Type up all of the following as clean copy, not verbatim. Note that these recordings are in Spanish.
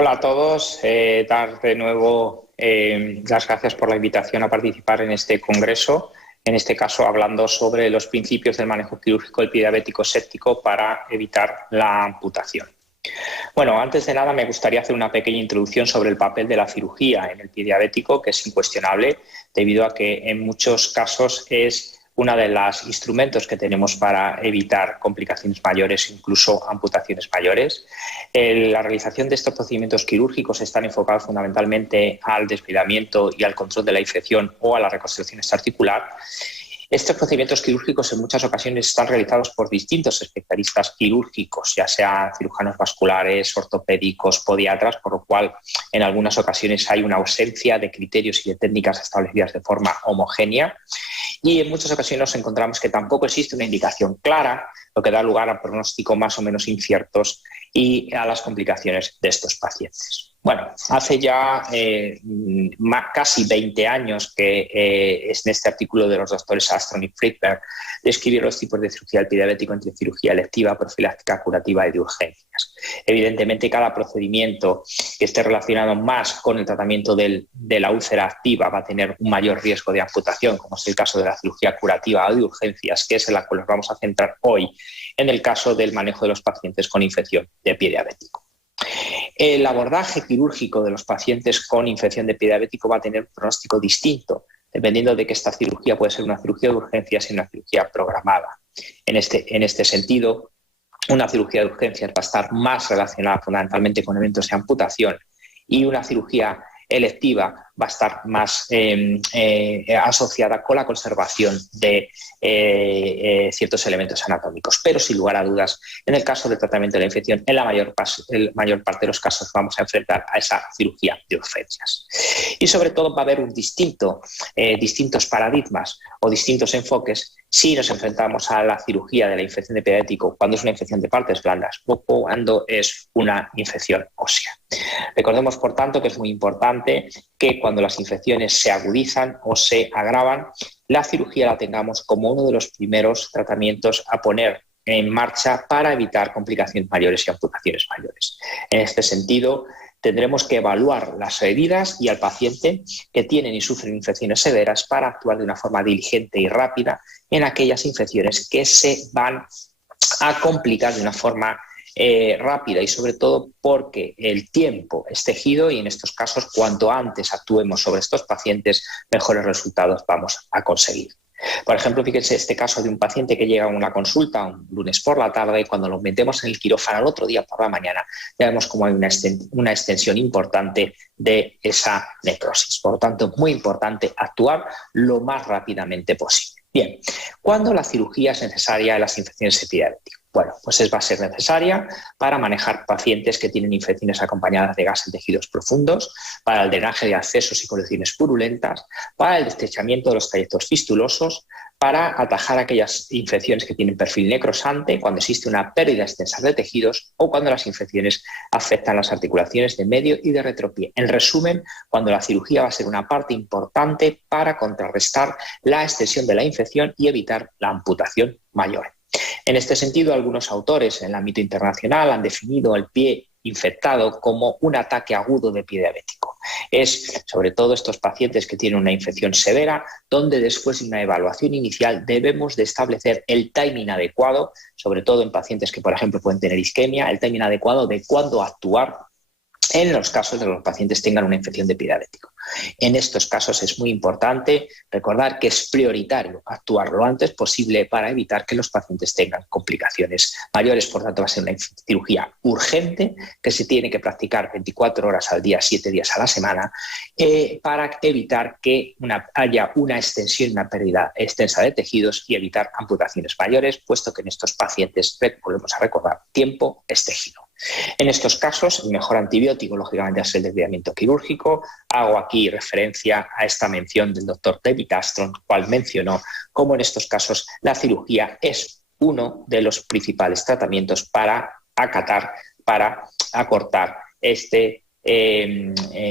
Hola a todos, dar de nuevo las gracias por la invitación a participar en este congreso, en este caso hablando sobre los principios del manejo quirúrgico del pie diabético séptico para evitar la amputación. Bueno, antes de nada me gustaría hacer una pequeña introducción sobre el papel de la cirugía en el pie diabético, que es incuestionable debido a que en muchos casos es uno de los instrumentos que tenemos para evitar complicaciones mayores, incluso amputaciones mayores. La realización de estos procedimientos quirúrgicos están enfocados fundamentalmente al desbridamiento y al control de la infección o a la reconstrucción articular. Estos procedimientos quirúrgicos en muchas ocasiones están realizados por distintos especialistas quirúrgicos, ya sean cirujanos vasculares, ortopédicos, podiatras, por lo cual en algunas ocasiones hay una ausencia de criterios y de técnicas establecidas de forma homogénea. Y en muchas ocasiones nos encontramos que tampoco existe una indicación clara, lo que da lugar a pronósticos más o menos inciertos y a las complicaciones de estos pacientes. Bueno, hace ya casi 20 años que en este artículo de los doctores Armstrong y Friedberg describieron los tipos de cirugía del pie diabético entre cirugía electiva, profiláctica, curativa y de urgencias. Evidentemente, cada procedimiento que esté relacionado más con el tratamiento de la úlcera activa va a tener un mayor riesgo de amputación, como es el caso de la cirugía curativa o de urgencias, que es en la que nos vamos a centrar hoy en el caso del manejo de los pacientes con infección de pie diabético. El abordaje quirúrgico de los pacientes con infección de pie diabético va a tener un pronóstico distinto, dependiendo de que esta cirugía puede ser una cirugía de urgencias y una cirugía programada. En este sentido, una cirugía de urgencias va a estar más relacionada fundamentalmente con eventos de amputación y una cirugía electiva va a estar más asociada con la conservación de ciertos elementos anatómicos. Pero sin lugar a dudas, en el caso del tratamiento de la infección, en la mayor parte de los casos vamos a enfrentar a esa cirugía de urgencias. Y sobre todo va a haber distintos paradigmas o distintos enfoques si nos enfrentamos a la cirugía de la infección de pie diabético cuando es una infección de partes blandas o cuando es una infección ósea. Recordemos, por tanto, que es muy importante que cuando las infecciones se agudizan o se agravan, la cirugía la tengamos como uno de los primeros tratamientos a poner en marcha para evitar complicaciones mayores y amputaciones mayores. En este sentido, tendremos que evaluar las heridas y al paciente que tienen y sufren infecciones severas para actuar de una forma diligente y rápida en aquellas infecciones que se van a complicar de una forma rápida y sobre todo porque el tiempo es tejido y en estos casos cuanto antes actuemos sobre estos pacientes mejores resultados vamos a conseguir. Por ejemplo, fíjense este caso de un paciente que llega a una consulta un lunes por la tarde y cuando lo metemos en el quirófano el otro día por la mañana ya vemos como hay una extensión importante de esa necrosis. Por lo tanto, muy importante actuar lo más rápidamente posible. Bien, ¿cuándo la cirugía es necesaria en las infecciones de pie diabético? Bueno, pues va a ser necesaria para manejar pacientes que tienen infecciones acompañadas de gas en tejidos profundos, para el drenaje de accesos y colecciones purulentas, para el estrechamiento de los trayectos fistulosos, para atajar aquellas infecciones que tienen perfil necrosante, cuando existe una pérdida extensa de tejidos o cuando las infecciones afectan las articulaciones de medio y de retropié. En resumen, cuando la cirugía va a ser una parte importante para contrarrestar la extensión de la infección y evitar la amputación mayor. En este sentido, algunos autores en el ámbito internacional han definido el pie infectado como un ataque agudo de pie diabético. Es sobre todo estos pacientes que tienen una infección severa, donde después de una evaluación inicial debemos de establecer el timing adecuado, sobre todo en pacientes que, por ejemplo, pueden tener isquemia, el timing adecuado de cuándo actuar en los casos de que los pacientes tengan una infección de pie diabético. En estos casos es muy importante recordar que es prioritario actuar lo antes posible para evitar que los pacientes tengan complicaciones mayores. Por tanto, va a ser una cirugía urgente que se tiene que practicar 24 horas al día, 7 días a la semana, para evitar que haya una extensión, una pérdida extensa de tejidos y evitar amputaciones mayores, puesto que en estos pacientes, volvemos a recordar, tiempo es tejido. En estos casos, el mejor antibiótico, lógicamente, es el desviamiento quirúrgico. Hago aquí referencia a esta mención del doctor David Armstrong, cual mencionó cómo en estos casos la cirugía es uno de los principales tratamientos para acortar este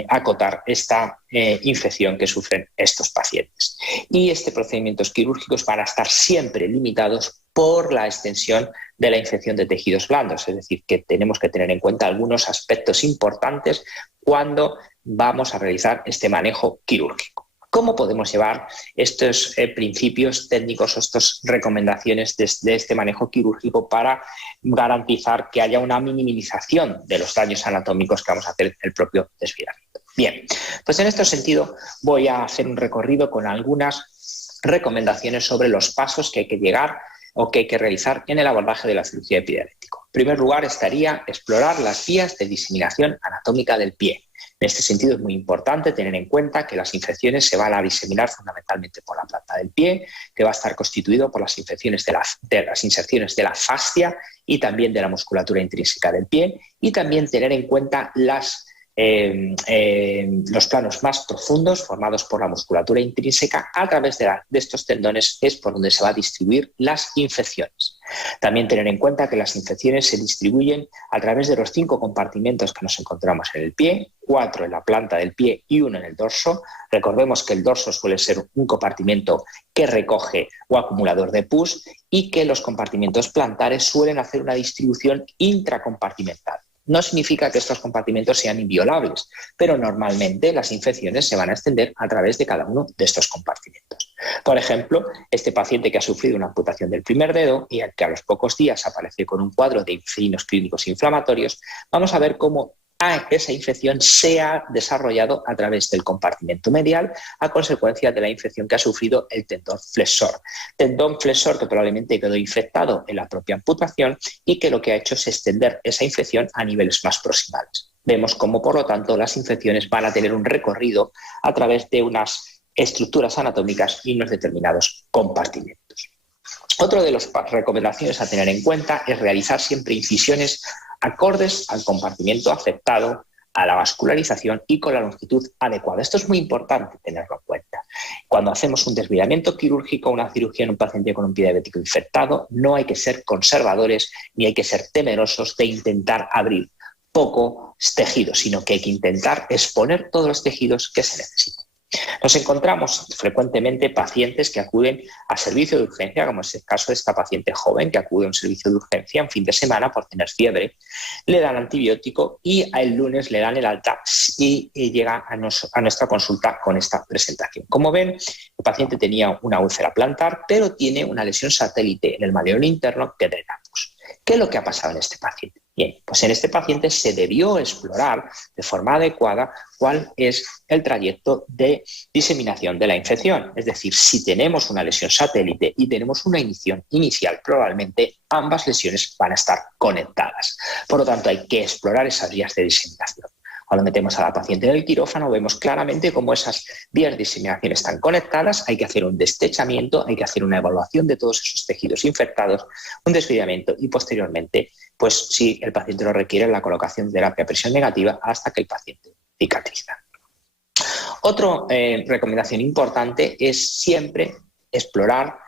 acotar esta infección que sufren estos pacientes. Y estos procedimientos quirúrgicos van a estar siempre limitados por la extensión de la infección de tejidos blandos, es decir, que tenemos que tener en cuenta algunos aspectos importantes cuando vamos a realizar este manejo quirúrgico. ¿Cómo podemos llevar estos principios técnicos o estas recomendaciones de este manejo quirúrgico para garantizar que haya una minimización de los daños anatómicos que vamos a hacer en el propio desviamiento? Bien, pues en este sentido voy a hacer un recorrido con algunas recomendaciones sobre los pasos que hay que llegar o que hay que realizar en el abordaje de la cirugía de pie diabético. En primer lugar estaría explorar las vías de diseminación anatómica del pie. En este sentido es muy importante tener en cuenta que las infecciones se van a diseminar fundamentalmente por la planta del pie, que va a estar constituido por las infecciones de las inserciones de la fascia y también de la musculatura intrínseca del pie, y también tener en cuenta los planos más profundos formados por la musculatura intrínseca. A través de estos tendones es por donde se va a distribuir las infecciones. También tener en cuenta que las infecciones se distribuyen a través de los 5 compartimentos que nos encontramos en el pie, 4 en la planta del pie y 1 en el dorso. Recordemos que el dorso suele ser un compartimento que recoge o acumulador de pus y que los compartimentos plantares suelen hacer una distribución intracompartimental. No significa que estos compartimentos sean inviolables, pero normalmente las infecciones se van a extender a través de cada uno de estos compartimentos. Por ejemplo, este paciente que ha sufrido una amputación del primer dedo y que a los pocos días aparece con un cuadro de signos clínicos inflamatorios, vamos a ver cómo esa infección se ha desarrollado a través del compartimento medial a consecuencia de la infección que ha sufrido el tendón flexor. Tendón flexor que probablemente quedó infectado en la propia amputación y que lo que ha hecho es extender esa infección a niveles más proximales. Vemos cómo, por lo tanto, las infecciones van a tener un recorrido a través de unas estructuras anatómicas y unos determinados compartimentos. Otra de las recomendaciones a tener en cuenta es realizar siempre incisiones acordes al compartimento afectado, a la vascularización y con la longitud adecuada. Esto es muy importante tenerlo en cuenta. Cuando hacemos un desviamiento quirúrgico, una cirugía en un paciente con un pie diabético infectado, no hay que ser conservadores ni hay que ser temerosos de intentar abrir pocos tejidos, sino que hay que intentar exponer todos los tejidos que se necesitan. Nos encontramos frecuentemente pacientes que acuden a servicio de urgencia, como es el caso de esta paciente joven que acude a un servicio de urgencia un fin de semana por tener fiebre, le dan antibiótico y el lunes le dan el alta y llega a nuestra consulta con esta presentación. Como ven, el paciente tenía una úlcera plantar, pero tiene una lesión satélite en el malleolo interno que drenamos. ¿Qué es lo que ha pasado en este paciente? Bien, pues en este paciente se debió explorar de forma adecuada cuál es el trayecto de diseminación de la infección. Es decir, si tenemos una lesión satélite y tenemos una inición inicial, probablemente ambas lesiones van a estar conectadas. Por lo tanto, hay que explorar esas vías de diseminación. Cuando metemos a la paciente en el quirófano vemos claramente cómo esas vías de diseminación están conectadas, hay que hacer un destechamiento, hay que hacer una evaluación de todos esos tejidos infectados, un desviamiento y posteriormente, pues si el paciente lo requiere, la colocación de terapia a presión negativa hasta que el paciente cicatriza. Otra recomendación importante es siempre explorar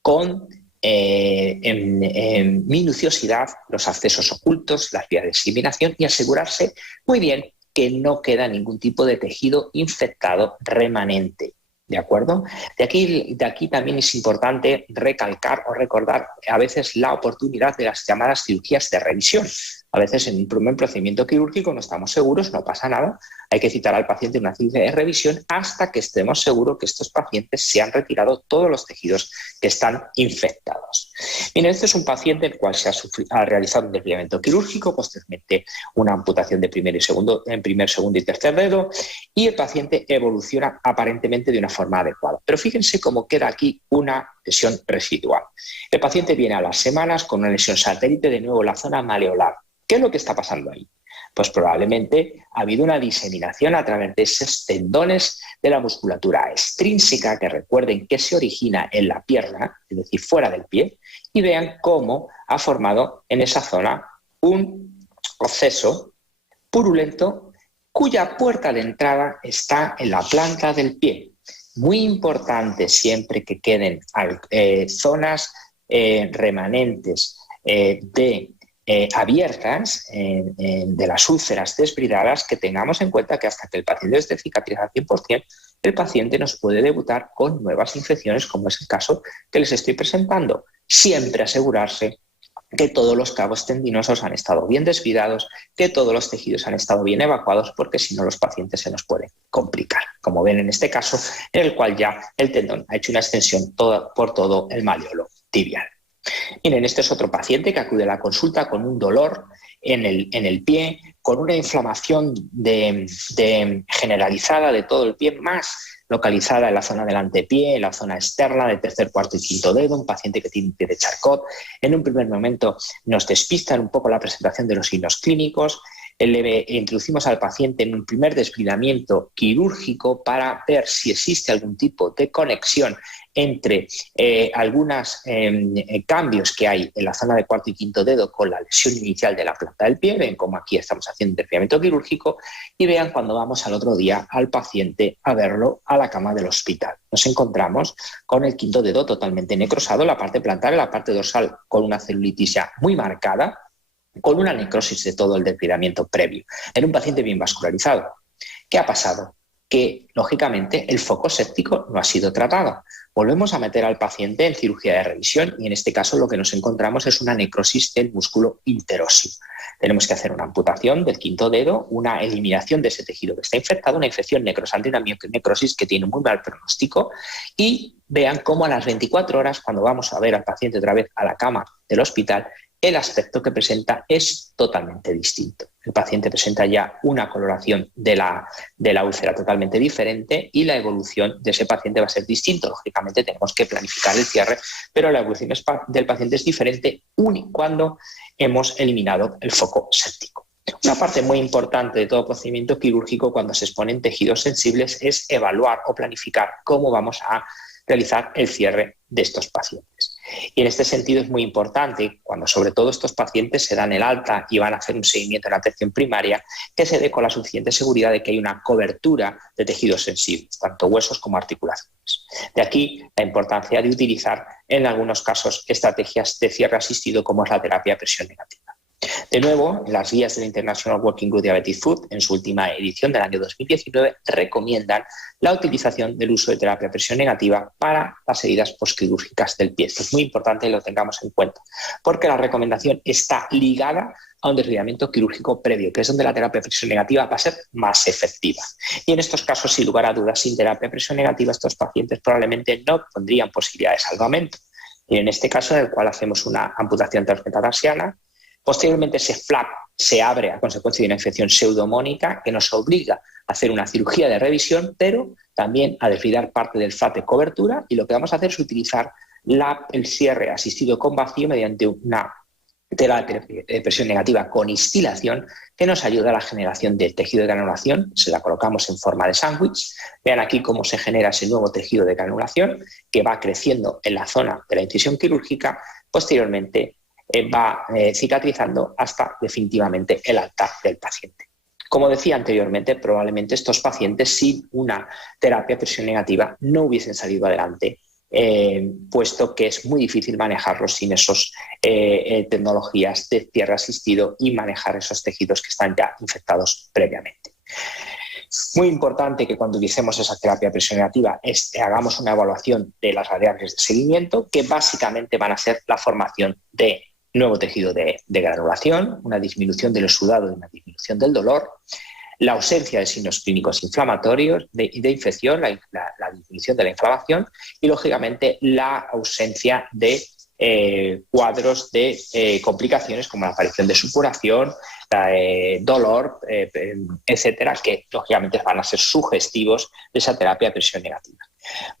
con en minuciosidad los accesos ocultos, las vías de diseminación y asegurarse muy bien que no queda ningún tipo de tejido infectado remanente. ¿De acuerdo? De aquí también es importante recalcar o recordar a veces la oportunidad de las llamadas cirugías de revisión. A veces en un primer procedimiento quirúrgico no estamos seguros, no pasa nada, hay que citar al paciente en una cirugía de revisión hasta que estemos seguros que estos pacientes se han retirado todos los tejidos que están infectados. Bien, este es un paciente el cual se ha realizado un desviamiento quirúrgico, posteriormente una amputación de primer, segundo y tercer dedo, y el paciente evoluciona aparentemente de una forma adecuada. Pero fíjense cómo queda aquí una lesión residual. El paciente viene a las semanas con una lesión satélite, de nuevo en la zona maleolar. ¿Qué es lo que está pasando ahí? Pues probablemente ha habido una diseminación a través de esos tendones de la musculatura extrínseca, que recuerden que se origina en la pierna, es decir, fuera del pie, y vean cómo ha formado en esa zona un absceso purulento cuya puerta de entrada está en la planta del pie. Muy importante siempre que queden zonas remanentes de abiertas de las úlceras desbridadas, que tengamos en cuenta que hasta que el paciente esté cicatrizado al 100%, el paciente nos puede debutar con nuevas infecciones, como es el caso que les estoy presentando. Siempre asegurarse que todos los cabos tendinosos han estado bien desvidados, que todos los tejidos han estado bien evacuados, porque si no los pacientes se nos pueden complicar, como ven en este caso, en el cual ya el tendón ha hecho una extensión por todo el malleolo tibial. Miren, este es otro paciente que acude a la consulta con un dolor en el pie, con una inflamación generalizada de todo el pie, más localizada en la zona del antepié, en la zona externa del tercer, cuarto y quinto dedo, un paciente que tiene un pie de Charcot. En un primer momento nos despistan un poco la presentación de los signos clínicos. Le introducimos al paciente en un primer desbridamiento quirúrgico para ver si existe algún tipo de conexión entre algunos cambios que hay en la zona de cuarto y quinto dedo con la lesión inicial de la planta del pie. Ven como aquí estamos haciendo un desbridamiento quirúrgico y vean cuando vamos al otro día al paciente a verlo a la cama del hospital. Nos encontramos con el quinto dedo totalmente necrosado, la parte plantar y la parte dorsal con una celulitis ya muy marcada, con una necrosis de todo el desbridamiento previo, en un paciente bien vascularizado. ¿Qué ha pasado? Que, lógicamente, el foco séptico no ha sido tratado. Volvemos a meter al paciente en cirugía de revisión y, en este caso, lo que nos encontramos es una necrosis del músculo interóseo. Tenemos que hacer una amputación del quinto dedo, una eliminación de ese tejido que está infectado, una infección necrosante, una necrosis que tiene muy mal pronóstico, y vean cómo a las 24 horas, cuando vamos a ver al paciente otra vez a la cama del hospital, el aspecto que presenta es totalmente distinto. El paciente presenta ya una coloración de la úlcera totalmente diferente y la evolución de ese paciente va a ser distinta. Lógicamente tenemos que planificar el cierre, pero la evolución del paciente es diferente cuando hemos eliminado el foco séptico. Una parte muy importante de todo procedimiento quirúrgico cuando se exponen tejidos sensibles es evaluar o planificar cómo vamos a realizar el cierre de estos pacientes. Y en este sentido es muy importante, cuando sobre todo estos pacientes se dan el alta y van a hacer un seguimiento en la atención primaria, que se dé con la suficiente seguridad de que hay una cobertura de tejidos sensibles, tanto huesos como articulaciones. De aquí la importancia de utilizar en algunos casos estrategias de cierre asistido como es la terapia de presión negativa. De nuevo, las guías del International Working Group Diabetic Foot, en su última edición del año 2019, recomiendan la utilización del uso de terapia de presión negativa para las heridas postquirúrgicas del pie. Esto es muy importante que lo tengamos en cuenta, porque la recomendación está ligada a un desbridamiento quirúrgico previo, que es donde la terapia de presión negativa va a ser más efectiva. Y en estos casos, sin lugar a dudas, sin terapia de presión negativa, estos pacientes probablemente no tendrían posibilidad de salvamento. Y en este caso, en el cual hacemos una amputación transmetatarsiana, posteriormente ese flap se abre a consecuencia de una infección pseudomónica que nos obliga a hacer una cirugía de revisión, pero también a desbridar parte del flap de cobertura, y lo que vamos a hacer es utilizar el cierre asistido con vacío mediante una terapia de presión negativa con instilación que nos ayuda a la generación de tejido de granulación. Se la colocamos en forma de sándwich. Vean aquí cómo se genera ese nuevo tejido de granulación que va creciendo en la zona de la incisión quirúrgica. Posteriormente va cicatrizando hasta definitivamente el alta del paciente. Como decía anteriormente, probablemente estos pacientes sin una terapia de presión negativa no hubiesen salido adelante, puesto que es muy difícil manejarlos sin esas tecnologías de cierre asistido y manejar esos tejidos que están ya infectados previamente. Muy importante que cuando utilicemos esa terapia de presión negativa hagamos una evaluación de las variables de seguimiento, que básicamente van a ser la formación de nuevo tejido de granulación, una disminución del exudado y una disminución del dolor, la ausencia de signos clínicos inflamatorios de infección, la disminución de la inflamación y, lógicamente, la ausencia de cuadros de complicaciones como la aparición de supuración, dolor, etcétera, que, lógicamente, van a ser sugestivos de esa terapia de presión negativa.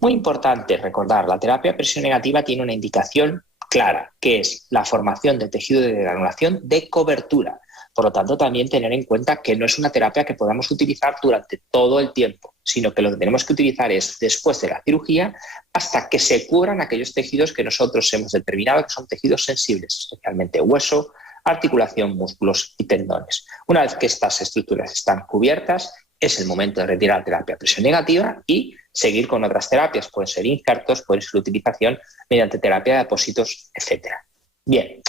Muy importante recordar, la terapia de presión negativa tiene una indicación clara, que es la formación de tejido de granulación de cobertura. Por lo tanto, también tener en cuenta que no es una terapia que podamos utilizar durante todo el tiempo, sino que lo que tenemos que utilizar es después de la cirugía hasta que se cubran aquellos tejidos que nosotros hemos determinado que son tejidos sensibles, especialmente hueso, articulación, músculos y tendones. Una vez que estas estructuras están cubiertas, es el momento de retirar la terapia de presión negativa y seguir con otras terapias. Pueden ser injertos, puede ser utilización mediante terapia de apósitos, etc. Bien,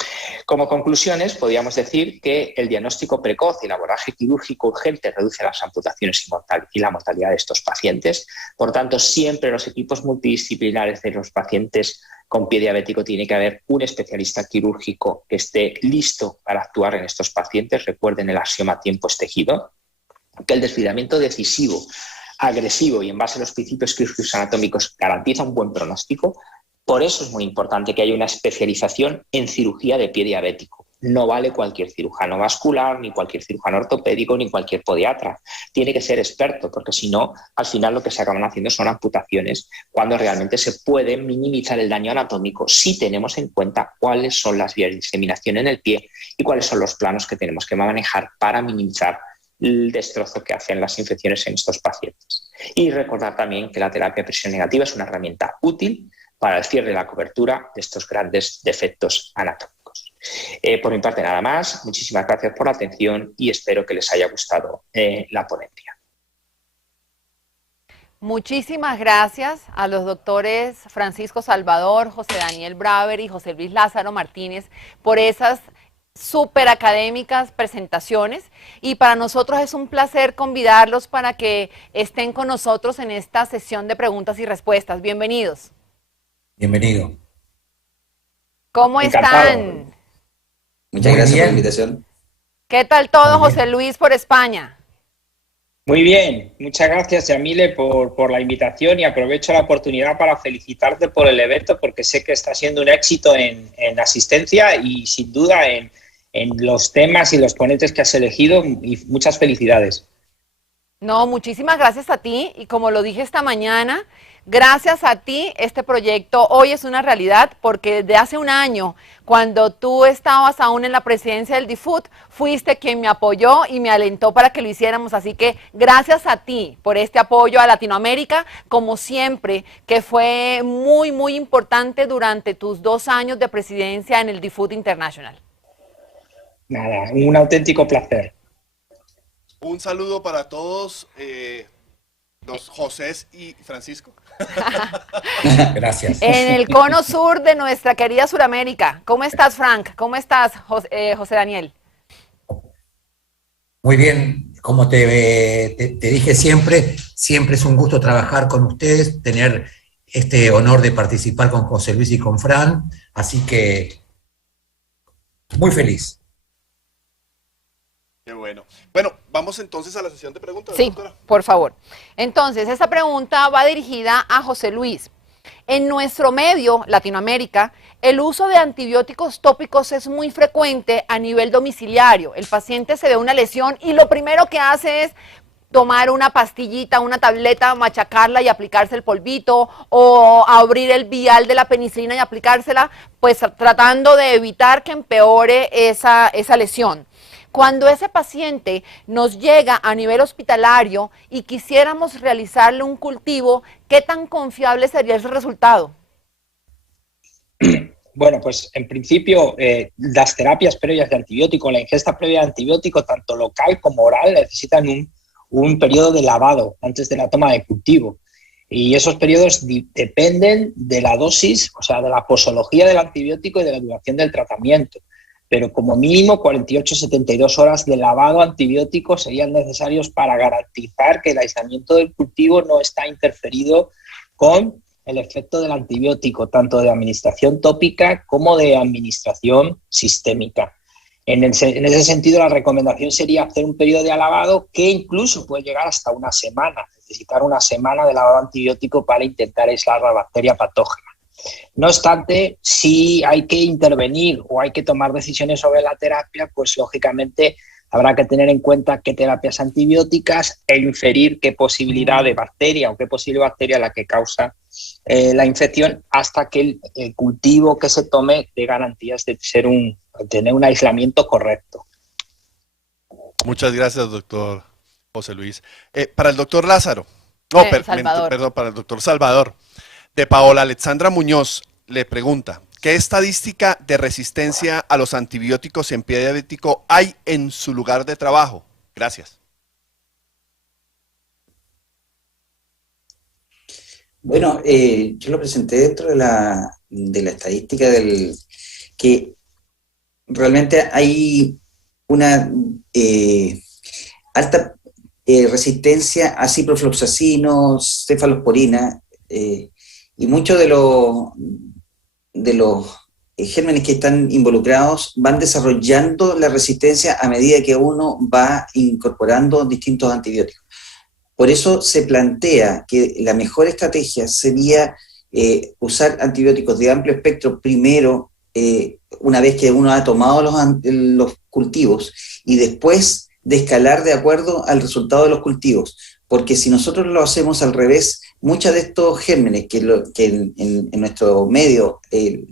Como conclusiones, podríamos decir que el diagnóstico precoz y el abordaje quirúrgico urgente reduce las amputaciones y la mortalidad de estos pacientes. Por tanto, siempre en los equipos multidisciplinares de los pacientes con pie diabético tiene que haber un especialista quirúrgico que esté listo para actuar en estos pacientes. Recuerden el axioma tiempo es tejido, que el desfibrilamiento decisivo, agresivo y en base a los principios quirúrgicos anatómicos garantiza un buen pronóstico. Por eso es muy importante que haya una especialización en cirugía de pie diabético. No vale cualquier cirujano vascular, ni cualquier cirujano ortopédico, ni cualquier podiatra. Tiene que ser experto, porque si no, al final lo que se acaban haciendo son amputaciones, cuando realmente se puede minimizar el daño anatómico si tenemos en cuenta cuáles son las vías de diseminación en el pie y cuáles son los planos que tenemos que manejar para minimizar el destrozo que hacen las infecciones en estos pacientes. Y recordar también que la terapia de presión negativa es una herramienta útil para el cierre de la cobertura de estos grandes defectos anatómicos. Por mi parte nada más, muchísimas gracias por la atención y espero que les haya gustado la ponencia. Muchísimas gracias a los doctores Francisco Salvador, José Daniel Braver y José Luis Lázaro Martínez por esas súper académicas presentaciones, y para nosotros es un placer convidarlos para que estén con nosotros en esta sesión de preguntas y respuestas. Bienvenidos. Bienvenido. ¿Cómo están? Muchas gracias por la invitación. ¿Qué tal todo, José Luis, por España? Muy bien, muchas gracias, Yamile, por la invitación, y aprovecho la oportunidad para felicitarte por el evento, porque sé que está siendo un éxito en asistencia y sin duda en los temas y los ponentes que has elegido, y muchas felicidades. No, muchísimas gracias a ti, y como lo dije esta mañana, gracias a ti este proyecto hoy es una realidad, porque desde hace un año, cuando tú estabas aún en la presidencia del DIFUT, fuiste quien me apoyó y me alentó para que lo hiciéramos, así que gracias a ti por este apoyo a Latinoamérica, como siempre, que fue muy, muy importante durante tus 2 años de presidencia en el DIFUT International. Nada, un auténtico placer. Un saludo para todos, los Josés y Francisco. Gracias. En el cono sur de nuestra querida Suramérica. ¿Cómo estás, Frank? ¿Cómo estás, José Daniel? Muy bien, como te dije siempre es un gusto trabajar con ustedes, tener este honor de participar con José Luis y con Fran, así que muy feliz. Qué bueno. Bueno, vamos entonces a la sesión de preguntas, Sí, doctora. por favor. Entonces, esta pregunta va dirigida a José Luis. En nuestro medio, Latinoamérica, el uso de antibióticos tópicos es muy frecuente a nivel domiciliario. El paciente se ve una lesión y lo primero que hace es tomar una pastillita, una tableta, machacarla y aplicarse el polvito, o abrir el vial de la penicilina y aplicársela, pues tratando de evitar que empeore esa lesión. Cuando ese paciente nos llega a nivel hospitalario y quisiéramos realizarle un cultivo, ¿qué tan confiable sería ese resultado? Bueno, pues en principio las terapias previas de antibiótico, la ingesta previa de antibiótico, tanto local como oral, necesitan un periodo de lavado antes de la toma de cultivo. Y esos periodos dependen de la dosis, o sea, de la posología del antibiótico y de la duración del tratamiento. Pero como mínimo 48-72 horas de lavado antibiótico serían necesarios para garantizar que el aislamiento del cultivo no está interferido con el efecto del antibiótico, tanto de administración tópica como de administración sistémica. En ese sentido, la recomendación sería hacer un periodo de lavado que incluso puede llegar hasta una semana, necesitar una semana de lavado antibiótico para intentar aislar la bacteria patógena. No obstante, si hay que intervenir o hay que tomar decisiones sobre la terapia, pues lógicamente habrá que tener en cuenta qué terapias antibióticas e inferir qué posibilidad de bacteria o qué posible bacteria la que causa la infección, hasta que el cultivo que se tome dé garantías de tener un aislamiento correcto. Muchas gracias, doctor José Luis. Para el doctor Lázaro, perdón, para el doctor Salvador, de Paola Alexandra Muñoz le pregunta, ¿qué estadística de resistencia a los antibióticos en pie diabético hay en su lugar de trabajo? Gracias. Bueno, yo lo presenté dentro de la estadística que realmente hay una alta resistencia a ciprofloxacino, cefalosporina, y muchos de los gérmenes que están involucrados van desarrollando la resistencia a medida que uno va incorporando distintos antibióticos. Por eso se plantea que la mejor estrategia sería usar antibióticos de amplio espectro primero, una vez que uno ha tomado los cultivos, y después de escalar de acuerdo al resultado de los cultivos. Porque si nosotros lo hacemos al revés, muchos de estos gérmenes que en nuestro medio, el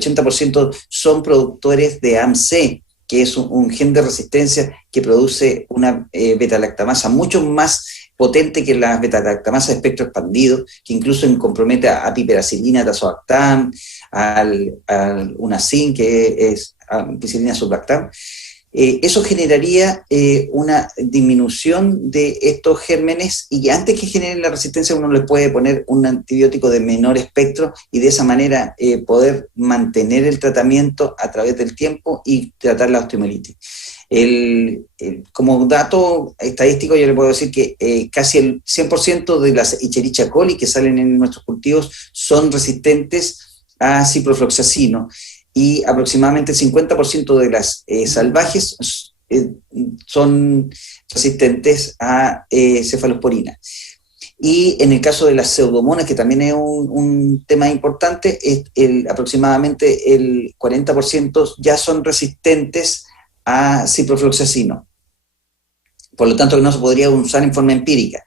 80% son productores de AMC, que es un gen de resistencia que produce una beta-lactamasa mucho más potente que la beta-lactamasa de espectro expandido, que incluso compromete a piperacilina, tazobactam, al unacin, que es ampicilina subbactam. Eso generaría una disminución de estos gérmenes, y antes que generen la resistencia uno le puede poner un antibiótico de menor espectro y de esa manera poder mantener el tratamiento a través del tiempo y tratar la osteomielitis. Como dato estadístico yo le puedo decir que casi el 100% de las Escherichia coli que salen en nuestros cultivos son resistentes a ciprofloxacino, y aproximadamente el 50% de las salvajes son resistentes a cefalosporina. Y en el caso de las pseudomonas, que también es un tema importante, aproximadamente el 40% ya son resistentes a ciprofloxacino. Por lo tanto, no se podría usar en forma empírica.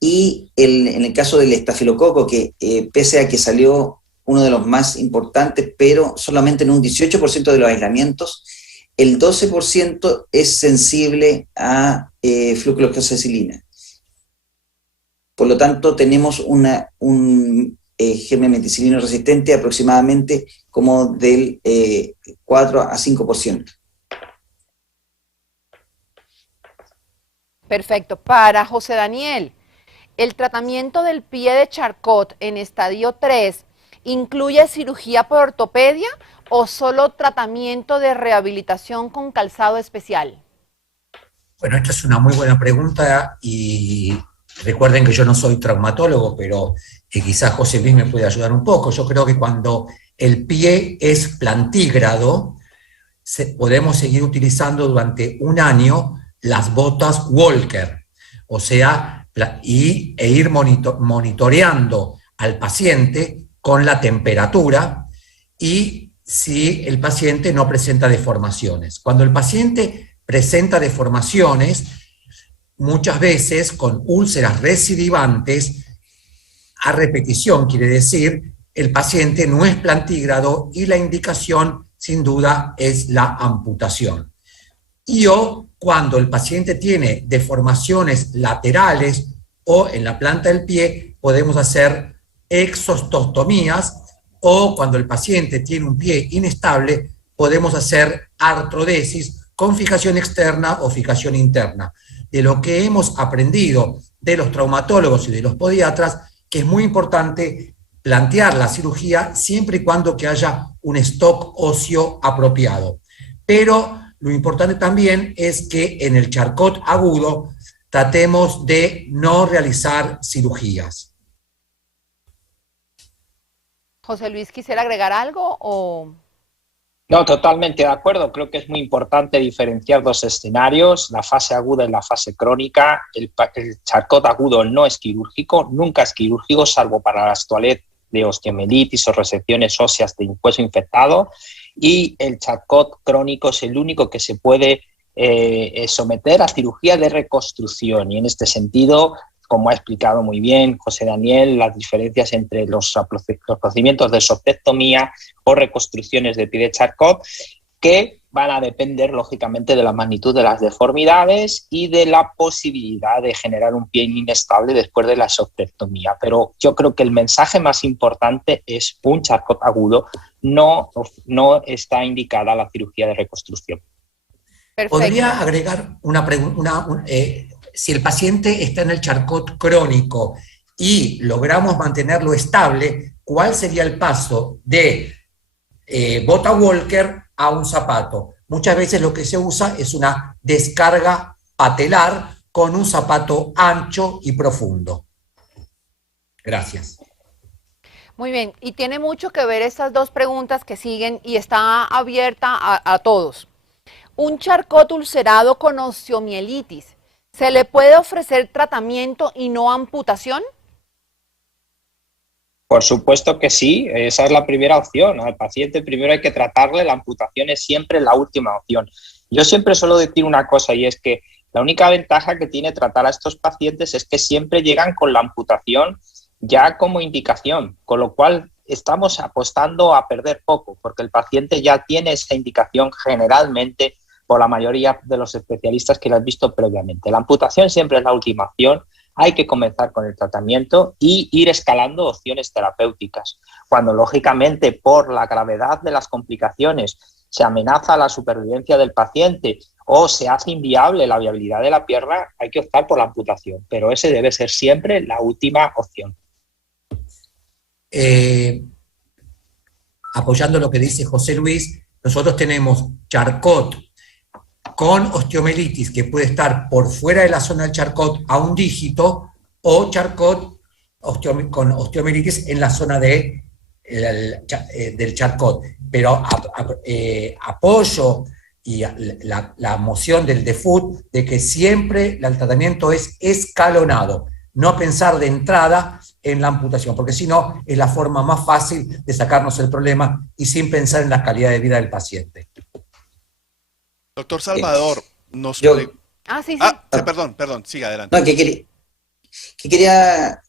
Y en el caso del estafilococo, que pese a que salió uno de los más importantes, pero solamente en un 18% de los aislamientos, el 12% es sensible a flucloxacilina. Por lo tanto, tenemos un germen meticilino resistente aproximadamente como del 4 a 5%. Perfecto. Para José Daniel, el tratamiento del pie de Charcot en estadio 3 ¿incluye cirugía por ortopedia o solo tratamiento de rehabilitación con calzado especial? Bueno, esta es una muy buena pregunta, y recuerden que yo no soy traumatólogo, pero quizás José Luis me puede ayudar un poco. Yo creo que cuando el pie es plantígrado, podemos seguir utilizando durante un año las botas Walker, o sea, e ir monitoreando al paciente con la temperatura y si el paciente no presenta deformaciones. Cuando el paciente presenta deformaciones, muchas veces con úlceras recidivantes, a repetición quiere decir, el paciente no es plantígrado y la indicación sin duda es la amputación. O cuando el paciente tiene deformaciones laterales o en la planta del pie, podemos hacer exostostomías, o cuando el paciente tiene un pie inestable, podemos hacer artrodesis con fijación externa o fijación interna. De lo que hemos aprendido de los traumatólogos y de los podiatras, que es muy importante plantear la cirugía siempre y cuando que haya un stock óseo apropiado. Pero lo importante también es que en el Charcot agudo tratemos de no realizar cirugías. José Luis, ¿quisiera agregar algo o...? No, totalmente de acuerdo. Creo que es muy importante diferenciar dos escenarios, la fase aguda y la fase crónica. El Charcot agudo no es quirúrgico, nunca es quirúrgico, salvo para las toaletas de osteomielitis o resecciones óseas de hueso infectado. Y el Charcot crónico es el único que se puede someter a cirugía de reconstrucción. Y en este sentido, como ha explicado muy bien José Daniel, las diferencias entre los procedimientos de soptectomía o reconstrucciones de pie de Charcot, que van a depender, lógicamente, de la magnitud de las deformidades y de la posibilidad de generar un pie inestable después de la soptectomía. Pero yo creo que el mensaje más importante es un Charcot agudo, no está indicada la cirugía de reconstrucción. Perfecto. ¿Podría agregar una pregunta? Si el paciente está en el Charcot crónico y logramos mantenerlo estable, ¿cuál sería el paso de bota Walker a un zapato? muchas veces lo que se usa es una descarga patelar con un zapato ancho y profundo. Gracias. Muy bien, y tiene mucho que ver estas dos preguntas que siguen y está abierta a todos. Un charcot ulcerado con osteomielitis, ¿se le puede ofrecer tratamiento y no amputación? Por supuesto que sí, esa es la primera opción. Al paciente primero hay que tratarle, la amputación es siempre la última opción. Yo siempre suelo decir una cosa, y es que la única ventaja que tiene tratar a estos pacientes es que siempre llegan con la amputación ya como indicación, con lo cual estamos apostando a perder poco, porque el paciente ya tiene esa indicación generalmente por la mayoría de los especialistas que lo han visto previamente. La amputación siempre es la última opción. Hay que comenzar con el tratamiento y ir escalando opciones terapéuticas. Cuando, lógicamente, por la gravedad de las complicaciones se amenaza la supervivencia del paciente o se hace inviable la viabilidad de la pierna, hay que optar por la amputación, pero ese debe ser siempre la última opción. Apoyando lo que dice José Luis, nosotros tenemos charcot con osteomielitis que puede estar por fuera de la zona del charcot a un dígito, o charcot con osteomielitis en la zona del charcot. Pero apoyo y la moción del DEFUT de que siempre el tratamiento es escalonado, no pensar de entrada en la amputación, porque si no es la forma más fácil de sacarnos el problema y sin pensar en la calidad de vida del paciente. Doctor Salvador, perdón, siga adelante. No, que quería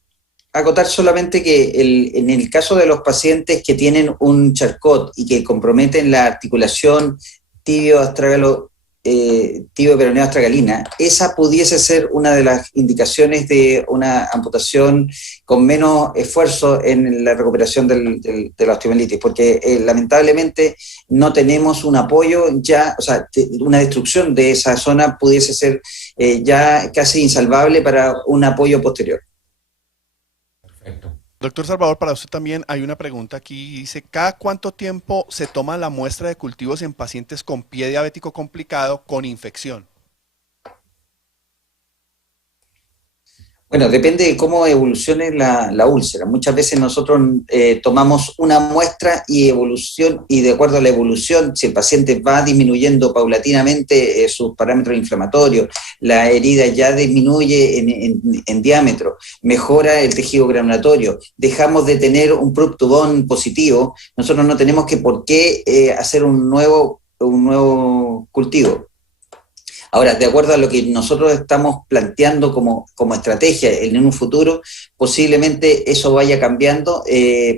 acotar solamente que en el caso de los pacientes que tienen un charcot y que comprometen la articulación tibio-peroneo astragalina, esa pudiese ser una de las indicaciones de una amputación con menos esfuerzo en la recuperación de la osteomielitis, porque lamentablemente no tenemos un apoyo ya, o sea, una destrucción de esa zona pudiese ser ya casi insalvable para un apoyo posterior. Perfecto. Doctor Salvador, para usted también hay una pregunta aquí, dice, ¿cada cuánto tiempo se toma la muestra de cultivos en pacientes con pie diabético complicado con infección? Bueno, depende de cómo evolucione la úlcera. Muchas veces nosotros tomamos una muestra y de acuerdo a la evolución, si el paciente va disminuyendo paulatinamente sus parámetros inflamatorios, la herida ya disminuye en diámetro, mejora el tejido granulatorio, dejamos de tener un proctubón positivo, nosotros no tenemos por qué hacer un nuevo cultivo. Ahora, de acuerdo a lo que nosotros estamos planteando como estrategia en un futuro, posiblemente eso vaya cambiando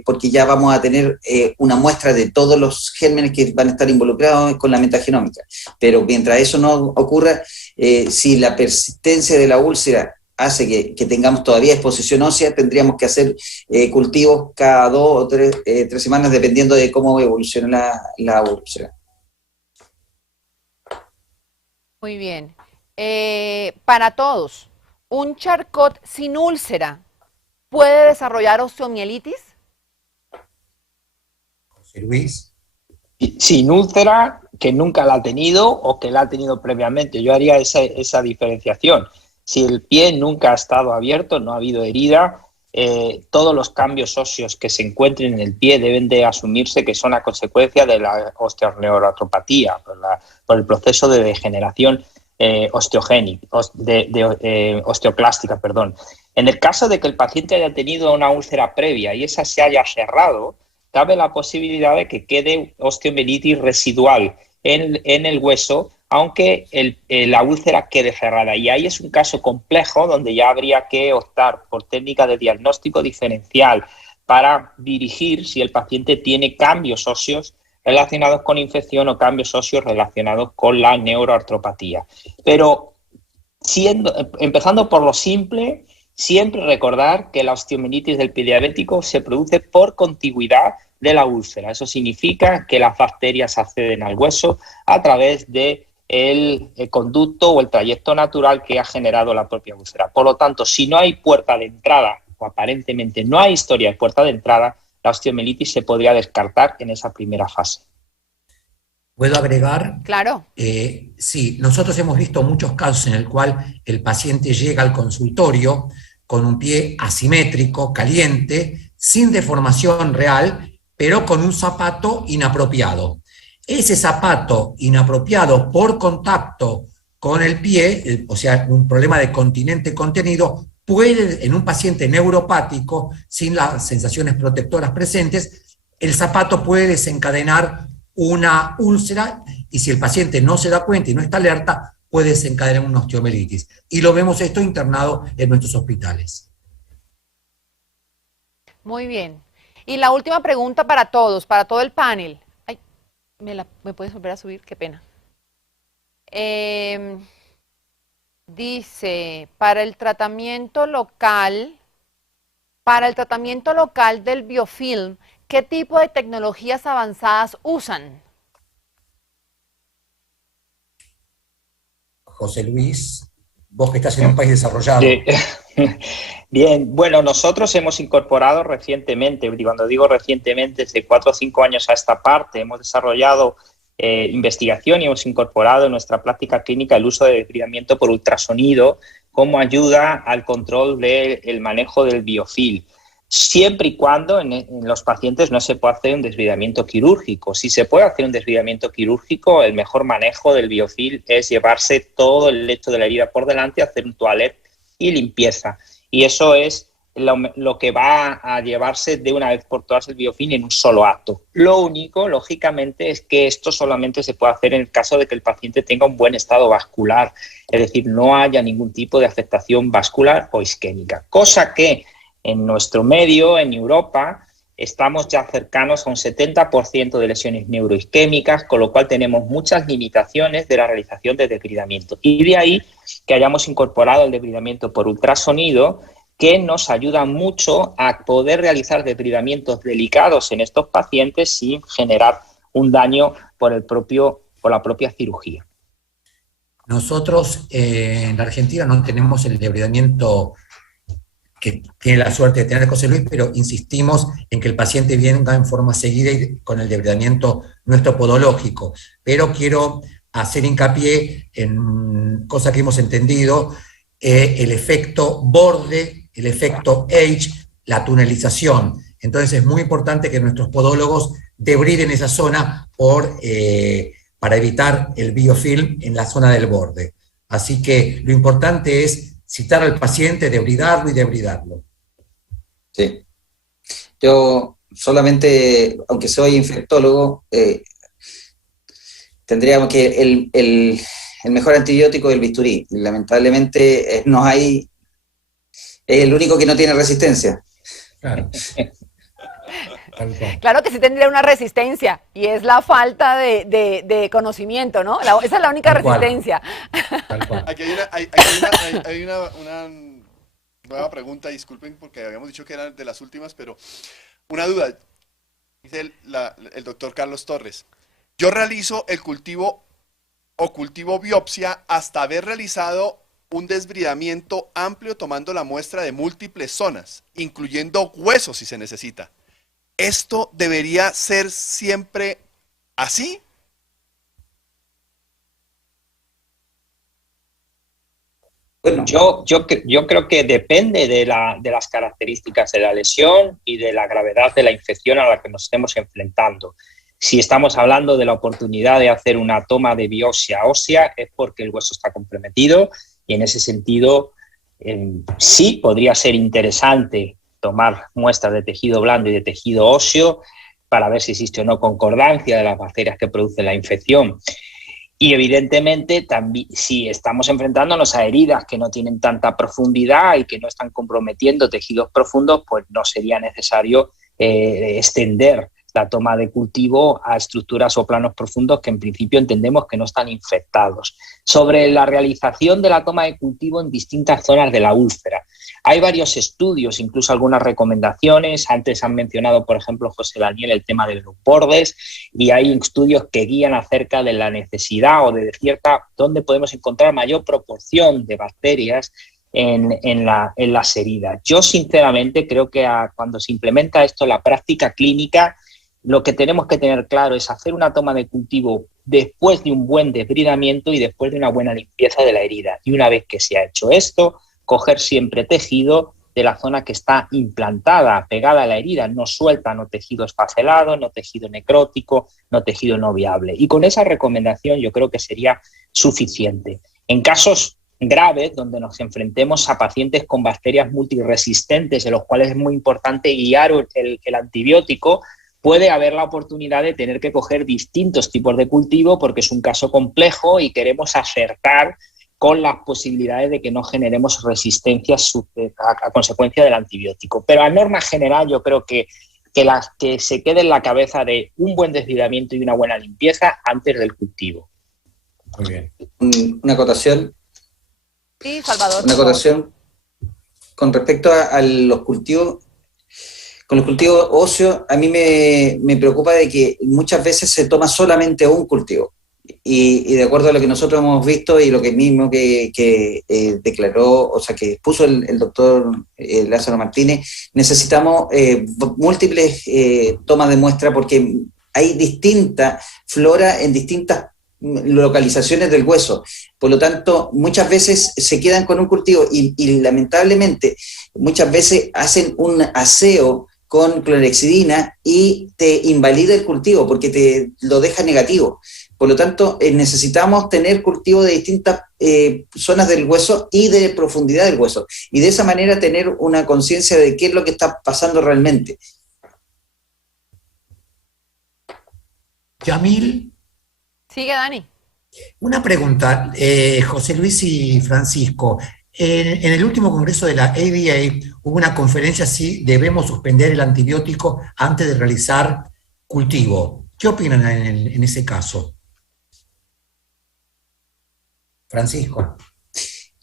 porque ya vamos a tener una muestra de todos los gérmenes que van a estar involucrados con la metagenómica. Pero mientras eso no ocurra, si la persistencia de la úlcera hace que tengamos todavía exposición ósea, tendríamos que hacer cultivos cada 2 o 3 semanas dependiendo de cómo evoluciona la úlcera. Muy bien. Para todos, ¿un charcot sin úlcera puede desarrollar osteomielitis? José Luis. Sin úlcera, que nunca la ha tenido o que la ha tenido previamente. Yo haría esa diferenciación. Si el pie nunca ha estado abierto, no ha habido herida, todos los cambios óseos que se encuentren en el pie deben de asumirse que son a consecuencia de la osteoneuropatía, por el proceso de degeneración osteoclástica. En el caso de que el paciente haya tenido una úlcera previa y esa se haya cerrado, cabe la posibilidad de que quede osteomielitis residual en el hueso, aunque la úlcera quede cerrada. Y ahí es un caso complejo donde ya habría que optar por técnica de diagnóstico diferencial para dirigir si el paciente tiene cambios óseos relacionados con infección o cambios óseos relacionados con la neuroartropatía. Pero empezando por lo simple, siempre recordar que la osteomielitis del pie diabético se produce por contigüidad de la úlcera. Eso significa que las bacterias acceden al hueso a través del conducto o el trayecto natural que ha generado la propia úlcera. Por lo tanto, si no hay puerta de entrada o aparentemente no hay historia de puerta de entrada, la osteomielitis se podría descartar en esa primera fase. ¿Puedo agregar? Claro. Sí, nosotros hemos visto muchos casos en el cual el paciente llega al consultorio con un pie asimétrico, caliente, sin deformación real, pero con un zapato inapropiado. Ese zapato inapropiado por contacto con el pie, o sea, un problema de continente contenido, puede, en un paciente neuropático, sin las sensaciones protectoras presentes, el zapato puede desencadenar una úlcera, y si el paciente no se da cuenta y no está alerta, puede desencadenar una osteomielitis. Y lo vemos esto internado en nuestros hospitales. Muy bien. Y la última pregunta para todos, para todo el panel. Ay, ¿me puedes volver a subir? Qué pena. Dice, para el tratamiento local del biofilm, ¿qué tipo de tecnologías avanzadas usan? José Luis, vos que estás en un país desarrollado. Bien, bueno, nosotros hemos incorporado recientemente, y cuando digo recientemente, desde 4 o 5 años a esta parte, hemos desarrollado investigación y hemos incorporado en nuestra práctica clínica el uso de desbridamiento por ultrasonido como ayuda al control del manejo del biofilm, siempre y cuando en los pacientes no se puede hacer un desbridamiento quirúrgico. Si se puede hacer un desbridamiento quirúrgico, el mejor manejo del biofilm es llevarse todo el lecho de la herida por delante, hacer un toilet y limpieza. Y eso es lo que va a llevarse de una vez por todas el biofilm en un solo acto. Lo único, lógicamente, es que esto solamente se puede hacer en el caso de que el paciente tenga un buen estado vascular, es decir, no haya ningún tipo de afectación vascular o isquémica, cosa que en nuestro medio, en Europa, estamos ya cercanos a un 70% de lesiones neuroisquémicas, con lo cual tenemos muchas limitaciones de la realización de debridamiento. Y de ahí que hayamos incorporado el debridamiento por ultrasonido, que nos ayuda mucho a poder realizar debridamientos delicados en estos pacientes sin generar un daño por la propia cirugía. Nosotros en la Argentina no tenemos el debridamiento que tiene la suerte de tener José Luis, pero insistimos en que el paciente venga en forma seguida y con el debridamiento nuestro podológico. Pero quiero hacer hincapié en cosa que hemos entendido, el efecto borde, el efecto H, la tunelización. Entonces es muy importante que nuestros podólogos debriden esa zona para evitar el biofilm en la zona del borde. Así que lo importante es citar al paciente, debridarlo y debridarlo. Sí. Yo solamente, aunque soy infectólogo, tendríamos que el mejor antibiótico es el bisturí. Lamentablemente no hay, es el único que no tiene resistencia. Claro. Claro que sí tendría una resistencia, y es la falta de conocimiento, ¿no? Esa es la única resistencia. Aquí hay una nueva pregunta, disculpen porque habíamos dicho que era de las últimas, pero una duda. Dice el doctor Carlos Torres: yo realizo el cultivo biopsia hasta haber realizado un desbridamiento amplio tomando la muestra de múltiples zonas, incluyendo huesos si se necesita. ¿Esto debería ser siempre así? Bueno, yo creo que depende de las características de la lesión y de la gravedad de la infección a la que nos estemos enfrentando. Si estamos hablando de la oportunidad de hacer una toma de biopsia ósea, es porque el hueso está comprometido, y en ese sentido sí podría ser interesante tomar muestras de tejido blando y de tejido óseo para ver si existe o no concordancia de las bacterias que producen la infección. Y evidentemente también, si estamos enfrentándonos a heridas que no tienen tanta profundidad y que no están comprometiendo tejidos profundos, pues no sería necesario extender la toma de cultivo a estructuras o planos profundos que en principio entendemos que no están infectados. Sobre la realización de la toma de cultivo en distintas zonas de la úlcera, hay varios estudios, incluso algunas recomendaciones. Antes han mencionado, por ejemplo, José Daniel, el tema de los bordes, y hay estudios que guían acerca de la necesidad o de dónde podemos encontrar mayor proporción de bacterias en las heridas. Yo, sinceramente, creo que cuando se implementa esto en la práctica clínica, lo que tenemos que tener claro es hacer una toma de cultivo después de un buen desbridamiento y después de una buena limpieza de la herida. Y una vez que se ha hecho esto, coger siempre tejido de la zona que está implantada, pegada a la herida, no suelta, no tejido esfacelado, no tejido necrótico, no tejido no viable. Y con esa recomendación yo creo que sería suficiente. En casos graves, donde nos enfrentemos a pacientes con bacterias multiresistentes, en los cuales es muy importante guiar el antibiótico, puede haber la oportunidad de tener que coger distintos tipos de cultivo porque es un caso complejo y queremos acertar con las posibilidades de que no generemos resistencias a consecuencia del antibiótico. Pero a norma general yo creo que se quede en la cabeza de un buen desbridamiento y una buena limpieza antes del cultivo. Muy bien. Una acotación. Sí, Salvador. Una acotación con respecto a los cultivos. Con los cultivos óseos, a mí me preocupa de que muchas veces se toma solamente un cultivo. Y de acuerdo a lo que nosotros hemos visto y lo que mismo que declaró, o sea, que expuso el doctor Lázaro Martínez, necesitamos múltiples tomas de muestra porque hay distinta flora en distintas localizaciones del hueso. Por lo tanto, muchas veces se quedan con un cultivo y lamentablemente muchas veces hacen un aseo con clorhexidina y te invalida el cultivo porque te lo deja negativo. Por lo tanto, necesitamos tener cultivo de distintas zonas del hueso y de profundidad del hueso. Y de esa manera tener una conciencia de qué es lo que está pasando realmente. Yamil. Sigue, Dani. Una pregunta, José Luis y Francisco. En el último congreso de la ADA hubo una conferencia si debemos suspender el antibiótico antes de realizar cultivo. ¿Qué opinan en ese caso? Francisco.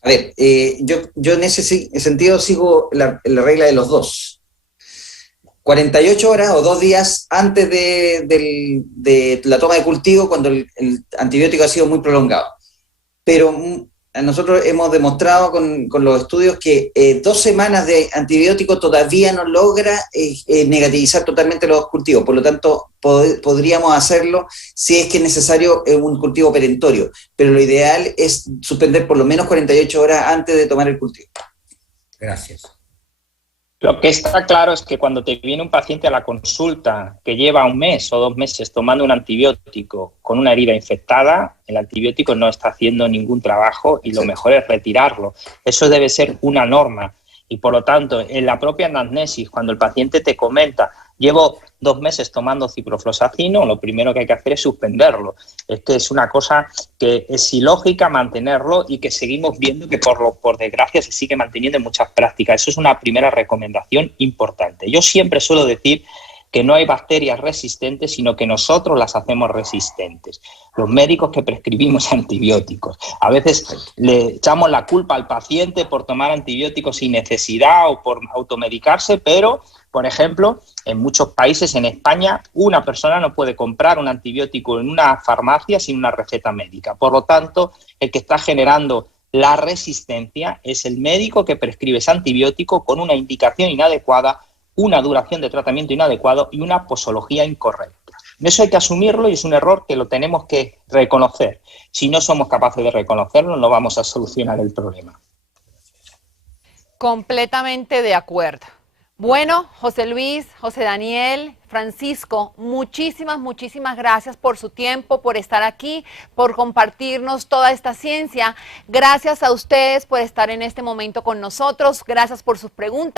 A ver, yo en ese sentido sigo la regla de los dos. 48 horas o 2 días antes de la toma de cultivo cuando el antibiótico ha sido muy prolongado. Pero nosotros hemos demostrado con los estudios que 2 semanas de antibiótico todavía no logra negativizar totalmente los cultivos. Por lo tanto, podríamos hacerlo si es que es necesario un cultivo perentorio. Pero lo ideal es suspender por lo menos 48 horas antes de tomar el cultivo. Gracias. Lo que está claro es que cuando te viene un paciente a la consulta que lleva 1 mes o 2 meses tomando un antibiótico con una herida infectada, el antibiótico no está haciendo ningún trabajo y lo mejor es retirarlo. Eso debe ser una norma. Y por lo tanto, en la propia anamnesis, cuando el paciente te comenta, llevo 2 meses tomando ciprofloxacino, lo primero que hay que hacer es suspenderlo. Es que es una cosa que es ilógica mantenerlo y que seguimos viendo que por desgracia se sigue manteniendo en muchas prácticas. Eso es una primera recomendación importante. Yo siempre suelo decir que no hay bacterias resistentes, sino que nosotros las hacemos resistentes. Los médicos que prescribimos antibióticos. A veces le echamos la culpa al paciente por tomar antibióticos sin necesidad o por automedicarse, pero, por ejemplo, en muchos países, en España, una persona no puede comprar un antibiótico en una farmacia sin una receta médica. Por lo tanto, el que está generando la resistencia es el médico que prescribe ese antibiótico con una indicación inadecuada, una duración de tratamiento inadecuado y una posología incorrecta. Eso hay que asumirlo y es un error que lo tenemos que reconocer. Si no somos capaces de reconocerlo, no vamos a solucionar el problema. Completamente de acuerdo. Bueno, José Luis, José Daniel, Francisco, muchísimas gracias por su tiempo, por estar aquí, por compartirnos toda esta ciencia. Gracias a ustedes por estar en este momento con nosotros. Gracias por sus preguntas.